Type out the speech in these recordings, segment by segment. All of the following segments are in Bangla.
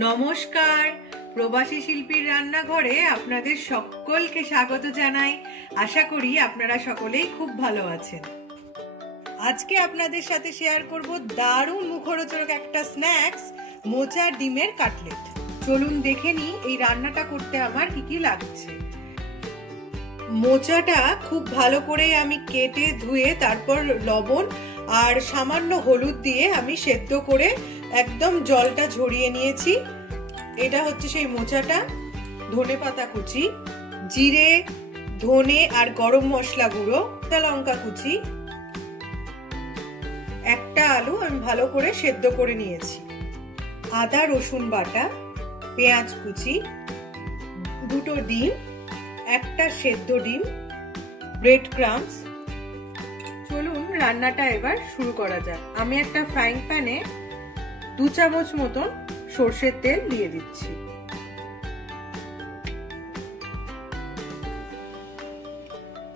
নমস্কার, প্রবাসী শিল্পীর রান্নাঘরে আপনাদের সকলকে স্বাগত জানাই। আশা করি আপনারা সকলেই খুব ভালো আছেন। আজকে আপনাদের সাথে শেয়ার করব দারুণ মুখরোচক একটা স্ন্যাক্স, মোচা ডিমের কাটলেট। চলুন দেখে নিই এই রান্নাটা করতে আমার কি কি লাগছে। মোচাটা খুব ভালো করে আমি কেটে ধুয়ে তারপর লবণ আর সামান্য হলুদ দিয়ে আমি সেদ্ধ করে একদম জলটা ঝরিয়ে নিয়েছি। এটা হচ্ছে সেই মোচাটা। ধনেপাতা কুচি, জিরে, ধনে আর গরম মশলা গুঁড়ো, লঙ্কা কুচি, একটা আলু আমি ভালো করে সেদ্ধ করে নিয়েছি, আদা রসুন বাটা, পেঁয়াজ কুচি, দুটো ডিম, একটা সেদ্ধ ডিম, ব্রেড ক্রাম্বস। চলুন রান্নাটা এবার শুরু করা যাক। আমি একটা ফ্রাইং প্যানে 2 চামচ মতন সর্ষের তেল দিয়ে দিচ্ছি।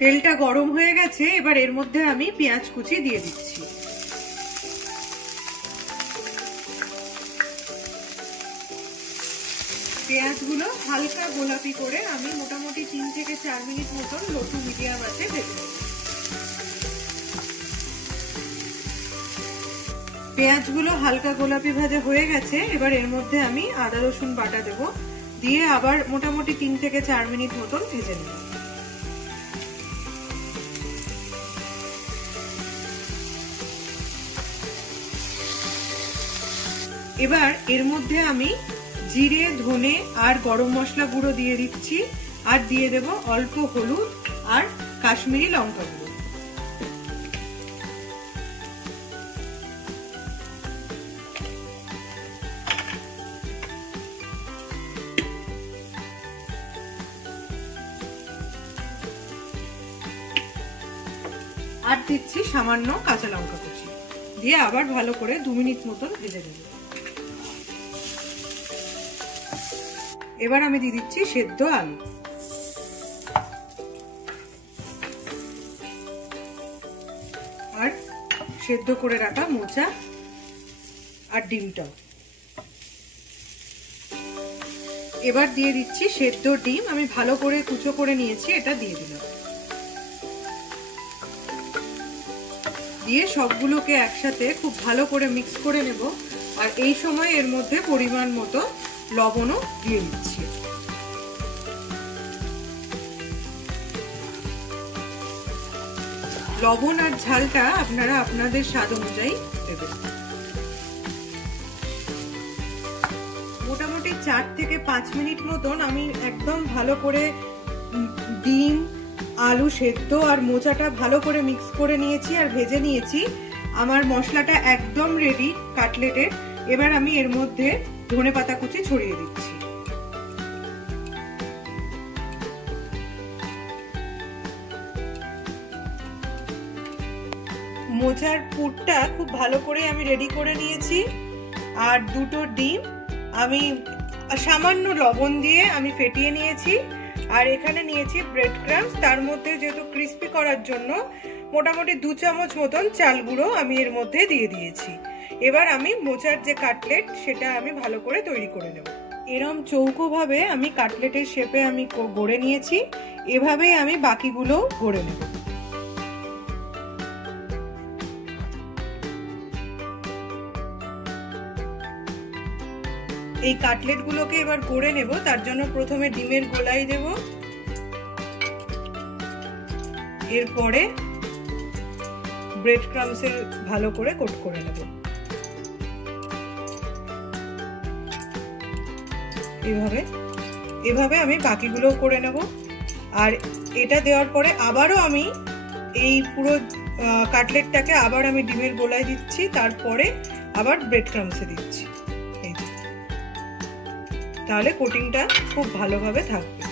তেলটা গরম হয়ে গেছে, এবার এর মধ্যে আমি পেঁয়াজ কুচি দিয়ে দিচ্ছি। পেঁয়াজগুলো হালকা গোলাপি করে আমি মোটামুটি 3 থেকে 4 মিনিট মতন লো টু মিডিয়াম আঁচে ভেজে নেব। পেঁয়াজগুলো হালকা গোলাপি ভাজা হয়ে গেছে, এবার এর মধ্যে আমি আদা রসুন বাটা দেব, দিয়ে আবার মোটামুটি 3 থেকে 4 মিনিট মতন ভেজে নেব। এবার এর মধ্যে আমি জিরে, ধনে আর গরম মশলা গুঁড়ো দিয়ে দিচ্ছি, আর দিয়ে দেব অল্প হলুদ আর কাশ্মীরি লঙ্কা গুঁড়ো। আর দিচ্ছি সামান্য কাঁচা লঙ্কা কুচি, দিয়ে আবার ভালো করে 2 মিনিট মতন ভেজে দেব। এবার আমি দিয়ে দিচ্ছি সেদ্ধ আলু, আর সেদ্ধ করে রাখা মোচা আর ডিমটাও। এবার দিয়ে দিচ্ছি সেদ্ধ ডিম, আমি ভালো করে কুচো করে নিয়েছি, এটা দিয়ে দিলাম। দিয়ে সবগুলোকে একসাথে খুব ভালো করে মিক্স করে নেব। আর এই সময় এর মধ্যে পরিমাণ মতো লবণও দিয়ে দিচ্ছি। লবণ আর ঝালটা আপনারা আপনাদের স্বাদ অনুযায়ী দেবেন। মোটামুটি 4 থেকে 5 মিনিট মতন আমি একদম ভালো করে ডিম, আলু সেদ্ধ আর মোচাটা ভালো করে মিক্স করে নিয়েছি আর ভেজে নিয়েছি। আমার মশলাটা একদম রেডি কাটলেটের। এবার আমি এর মধ্যে ধনেপাতা কুচি ছড়িয়ে দিচ্ছি। মোচার পুরটা খুব ভালো করে আমি রেডি করে নিয়েছি, আর দুটো ডিম আমি সামান্য লবণ দিয়ে আমি ফেটিয়ে নিয়েছি, আর এখানে নিয়েছি ব্রেড ক্রাম্বস। তার মধ্যে যেহেতু ক্রিস্পি করার জন্য মোটামুটি 2 চামচ মতন চাল গুঁড়ো আমি এর মধ্যে দিয়ে দিয়েছি। এবার আমি মোচার যে কাটলেট সেটা আমি ভালো করে তৈরি করে নেব। এরম চৌকো ভাবে আমি কাটলেটের শেপে আমি গড়ে নিয়েছি, এভাবেই আমি বাকিগুলো গড়ে নেব। এই কাটলেটগুলোকে এবার গড়ে নেব। তার জন্য প্রথমে ডিমের গোলাই দেব, এরপরে ব্রেড ক্রাম্বসের ভালো করে কোট করে নেব। এভাবে আমি বাকিগুলো করে নেব। আর এটা দেওয়ার পরে আবারও আমি এই পুরো কাটলেটটাকে আবার আমি ডিমের গোলায় দিচ্ছি, তারপরে আবার ব্রেড ক্রাম্বসে দিচ্ছি। তাহলে কোটিংটা খুব ভালোভাবে থাকবে।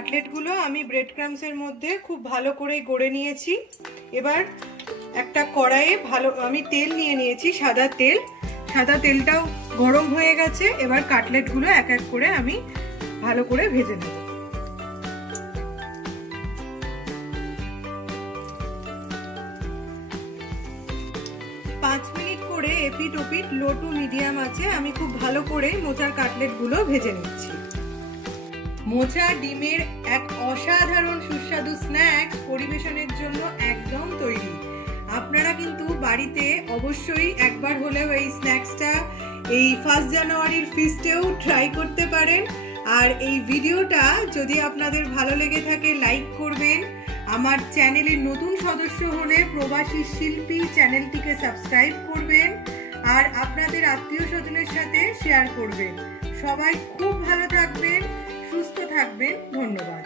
কাটলেটগুলো আমি ব্রেড ক্রাম্বসের মধ্যে খুব ভালো করে গড়ে নিয়েছি। এবার একটা কড়াইয়ে আমি তেল নিয়ে নিয়েছি, সাদা তেল। সাদা তেলটাও গরম হয়ে গেছে। এবার কাটলেটগুলো এক এক করে আমি ভালো করে ভেজে নেব। মিনিট করে এপিট ওপিট লো টু মিডিয়াম আছে আমি খুব ভালো করে মোচার কাটলেটগুলো ভেজে নিচ্ছি। মোচা ডিমের এক অসাধারণ সুস্বাদু স্ন্যাক্স পরিবেশনের জন্য একদম তৈরি। আপনারা কিন্তু বাড়িতে অবশ্যই একবার হলেও এই স্ন্যাক্সটা এই 1 জানুয়ারির ফিস্টেও ট্রাই করতে পারেন। আর এই ভিডিওটা যদি আপনাদের ভালো লেগে থাকে লাইক করবেন। আমার চ্যানেলের নতুন সদস্য হলে প্রবাসী শিল্পী চ্যানেলটিকে সাবস্ক্রাইব করবেন আর আপনাদের আত্মীয় স্বজনের সাথে শেয়ার করবেন। সবাই খুব ভালো থাকবেন, সুস্থ থাকবেন। ধন্যবাদ।